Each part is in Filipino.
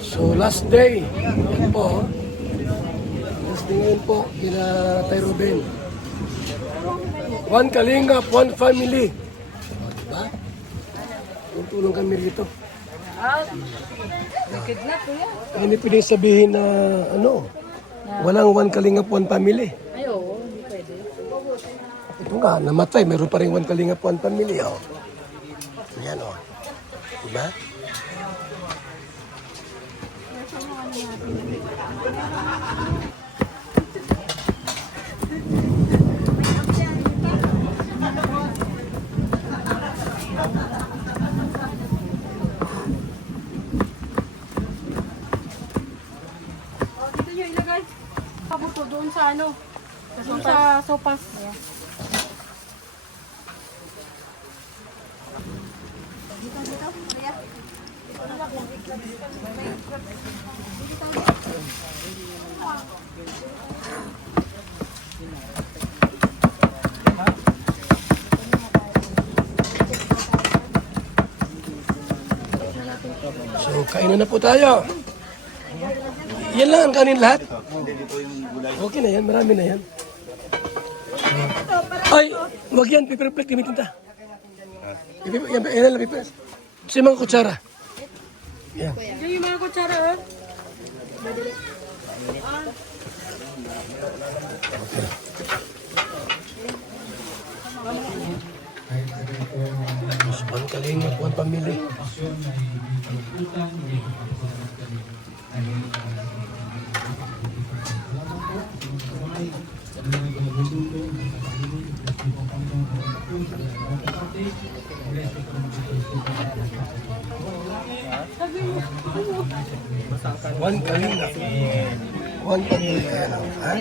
So last day, yan po. Last day ngayon po, kina Tay Ruben. One Kalingap, one family. O, diba? Tulong kami rito. Kidnap ko yan. Hindi pwedeng sabihin na walang one Kalingap, one family. Ay, oo, hindi pwede. Ito nga, namatay. Meron pa rin one Kalingap, one family. O. Yan o. Diba? Dito nyo ilagay. Tapos po doon sa ano. Doon sa sopas. Ayan. Dito, Maria. So, kainan na po tayo. Yan lang ang kanin lahat. Okay na yan, marami na yan. Ay, wag yan, paper plate, gamitin ta. Yan lang, paper. Sa mga kutsara. Yan. Yan yung mga kutsara, oh. One Kalingap, one family. One Kalingap, one family. Ha?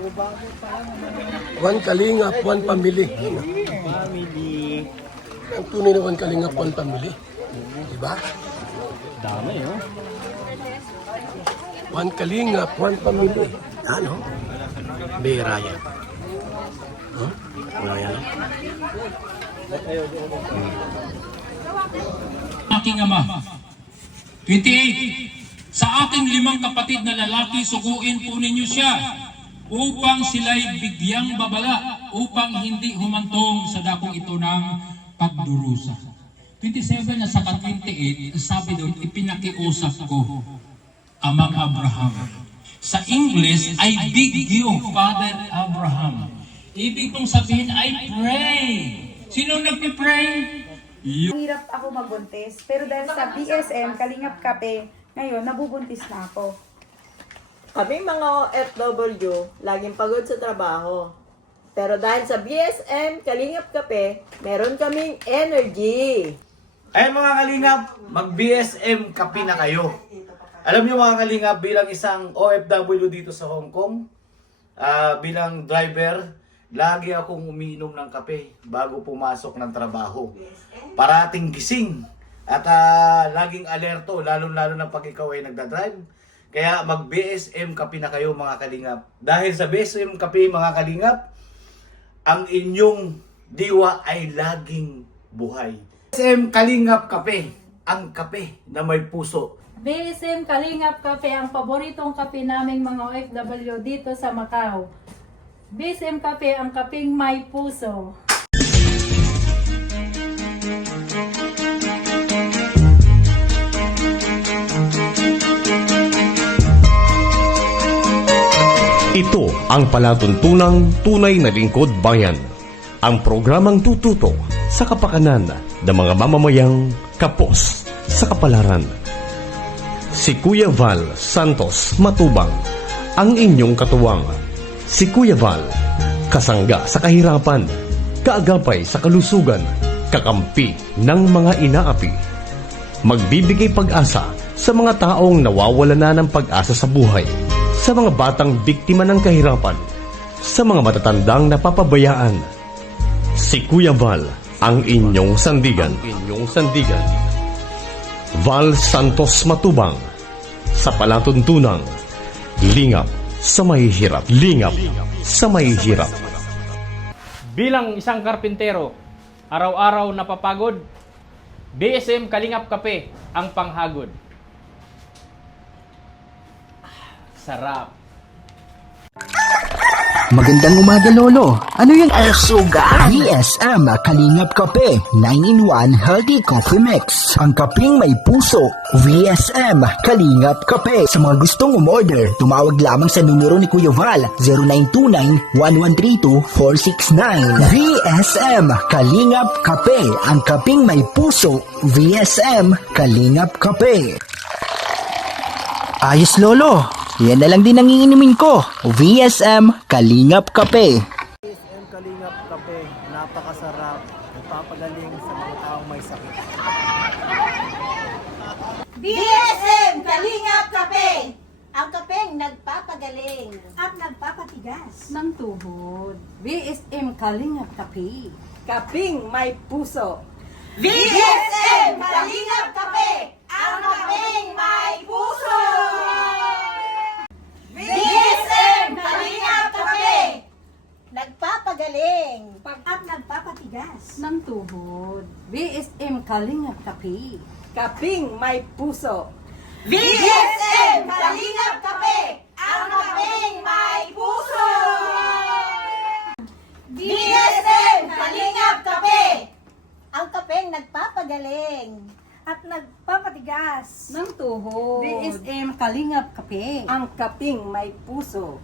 Diba? One Kalingap, one family. Ang tunay na one Kalingap, one family. Diba? Dami, oh. One Kalingap, one family. Ano? Bera yan. Huh? Wala yan. Aking ama. 28. Sa aking 5 kapatid na lalaki, suguin po ninyo siya upang sila'y bigyang babala upang hindi humantong sa dakong ito ng pagdurusa. 27 na sa 28, sabi doon, ipinakiusap ko, Amang Abraham. Sa English, I beg you, Father Abraham. Ibig kong sabihin, I pray. Sino nagpipray? Hirap ako magbuntis, pero dahil sa BSM, Kalingap Kape, ngayon, nabubuntis na ako. Kami mga OFW, laging pagod sa trabaho. Pero dahil sa BSM, Kalingap Kape, meron kaming energy. Ayan mga kalingap, mag-BSM kape na kayo. Alam niyo mga kalingap, bilang isang OFW dito sa Hong Kong, bilang driver, lagi akong umiinom ng kape bago pumasok ng trabaho. Parating gising at laging alerto, lalo-lalo na pag ikaw ay nagdadrive. Kaya mag-BSM kape na kayo mga kalingap. Dahil sa BSM kape mga kalingap, ang inyong diwa ay laging buhay. BSM Kalingap Kape, ang kape na may puso. BSM Kalingap Kape, ang paboritong kape naming mga OFW dito sa Macau. BSM Kape, ang kapeng may puso. Ito ang palatuntunang tunay na lingkod bayan. Ang programang tututo sa kapakanan ng mga mamamayang kapos sa kapalaran. Si Kuya Val Santos Matubang, ang inyong katuwang. Si Kuya Val, kasangga sa kahirapan, kaagapay sa kalusugan, kakampi ng mga inaapi. Magbibigay pag-asa sa mga taong nawawala na ng pag-asa sa buhay, sa mga batang biktima ng kahirapan, sa mga matatandang napapabayaan. Si Kuya Val, ang inyong sandigan. Val Santos Matubang, sa palatuntunang lingap sa mahihirap. Bilang isang karpintero, araw-araw napapagod, BSM Kalingap Kape ang panghagod. Sarap. Magandang umaga, Lolo. Ano yung sugar? BSM Kalingap Kape 9-in-1 Healthy Coffee Mix. Ang kaping may puso. BSM Kalingap Kape. Sa mga gustong umorder, tumawag lamang sa numero ni Kuya Val 0929-1132-469. BSM Kalingap Kape. Ang kaping may puso. BSM Kalingap Kape. Ayos, Lolo. Yan na lang din ang iinimin ko. VSM Kalingap Kape. BSM Kalingap Kape, napakasarap. Nagpapagaling sa mga taong may sakit. BSM Kalingap Kape! Ang kapeng nagpapagaling At nagpapatigas. Ng tuhod. BSM Kalingap Kape. Kaping may puso. BSM Kalingap Kape! Ang kapeng may puso! BSM Kalingap Kape! Nagpapagaling At nagpapatigas. Ng tuhod. BSM Kalingap Kape. Kaping may puso. BSM Kalingap Kape! Ang kapeng may puso! BSM Kalingap Kape! Ang kapeng nagpapagaling At nagpapatigas. Ng tuhod. BSM Kalingap Kape. Ang kaping may puso.